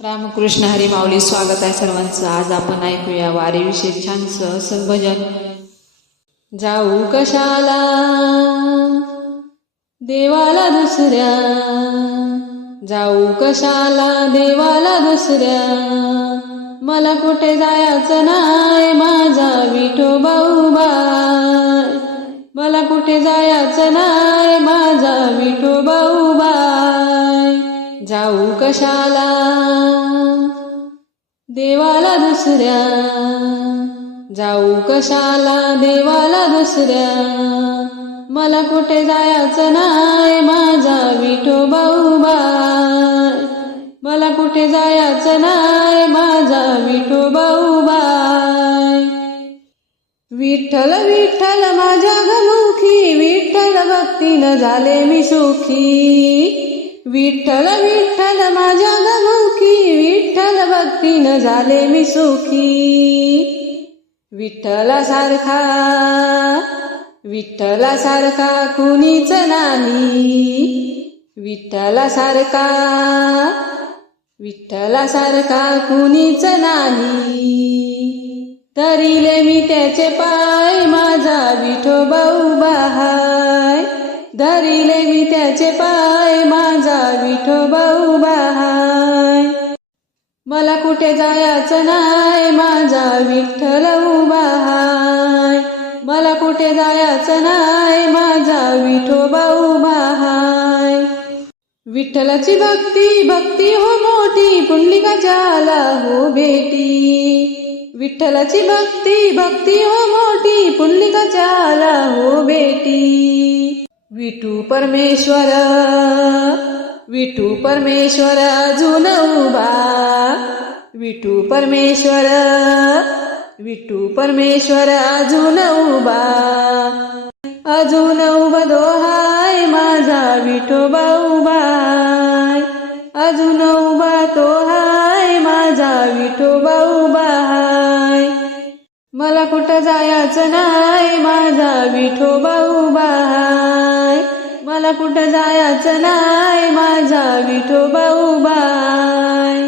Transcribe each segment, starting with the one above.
रामकृष्ण हरी माऊली स्वागत आहे सर्वांचं. आज आपण ऐकूया वारीविषयी छानसं संभजन. जाऊ कशाला? देवाला दुसऱ्या जाऊ कशाला? देवाला दुसऱ्या मला कुठे जायचं नाही? माझा विठो भाऊ बाय मला कुठे जायचं नाही? माझा विठो भाऊ बाय जाऊ कशाला? देवाला दुसऱ्या. जाऊ कशाला देवाला दुसऱ्या? मला कुठे जायचं नाही माझा विठो बाऊबाय मला कुठे जायचं नाही माझा विठो भाऊबाय विठ्ठल विठ्ठल माझ्या गमुखी विठ्ठल भक्तीनं झाले मी सुखी. विठ्ठल विठ्ठल माझ्या गमुखी विठ्ठल भक्तीनं झाले मी सुखी. विठ्ठलासारखा विठ्ठलासारखा कुणीच नाही. विठ्ठलासारखा विठ्ठलासारखा कुणीच नाही. तरीले मी त्याचे पाय माझा विठो भाऊ बहाय धरिले मी त्याचे पाय माझा विठो भाऊ बहाय मला कुठे जायचं नाही माझा विठ्ठल उभा हाय मला कुठे जायचं नाही माझा विठो उभा हाय विठ्ठलाची भक्ती भक्ती हो मोठी पुंडिका आला हो भेटी. विठ्ठलाची भक्ती भक्ती हो मोठी पुंडिका आला हो बेटी विठू परमेश्वर विठू परमेश्वर अजून उभा. विठू परमेश्वर विठू परमेश्वर अजून उभा. अजून उभा दोहाय माझा विठो भाऊ अजून उभा तो हाय माझा विठो भाऊ मला कुठं जायचं नाही माझा मला कुठं जायचं नाही? माझा विठो भाऊ बाय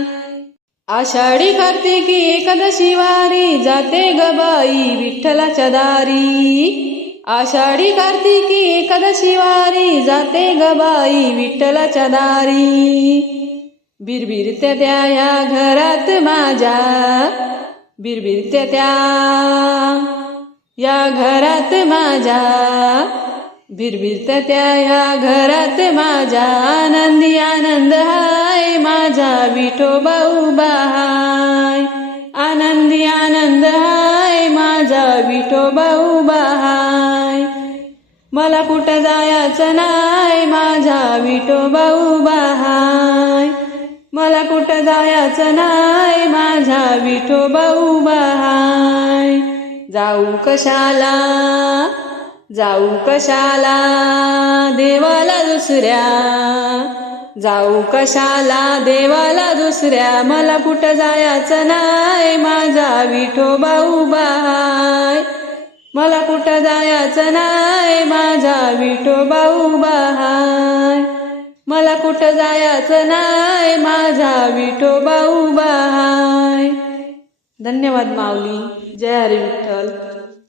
आषाढी कार्तिकी एकादशी वारी जाते गबाई विठ्ठलाच्या दारी. आषाढी कार्तिकी एकादशी वारी जाते गबाई विठ्ठलाच्या दारी. बिरबिरत्या त्या या घरात माझ्या बिरबिरत्या त्या या घरात माझ्या. बिरबिरत्या त्या या घरात माझ्या आनंदी आनंद हाय माझा विठो भाऊ बाहाय. आनंदी आनंद हाय माझा विठो भाऊ बाहाय. मला कुठं जायचं नाही माझा विठो भाऊ बाहाय. मला कुठं जायचं नाही माझा विठो भाऊ बाहाय. जाऊ कशाला? जाऊ कशाला देवाला दुसऱ्या? जाऊ कशाला देवाला दुसऱ्या? मला कुठं जायचं नाही माझा विठो भाऊ बाहाय मला कुठं जायचं नाही माझा विठो भाऊ बाहाय मला कुठं जायचं नाही माझा विठो भाऊ बाहाय धन्यवाद माऊली. जय हरी विठ्ठल.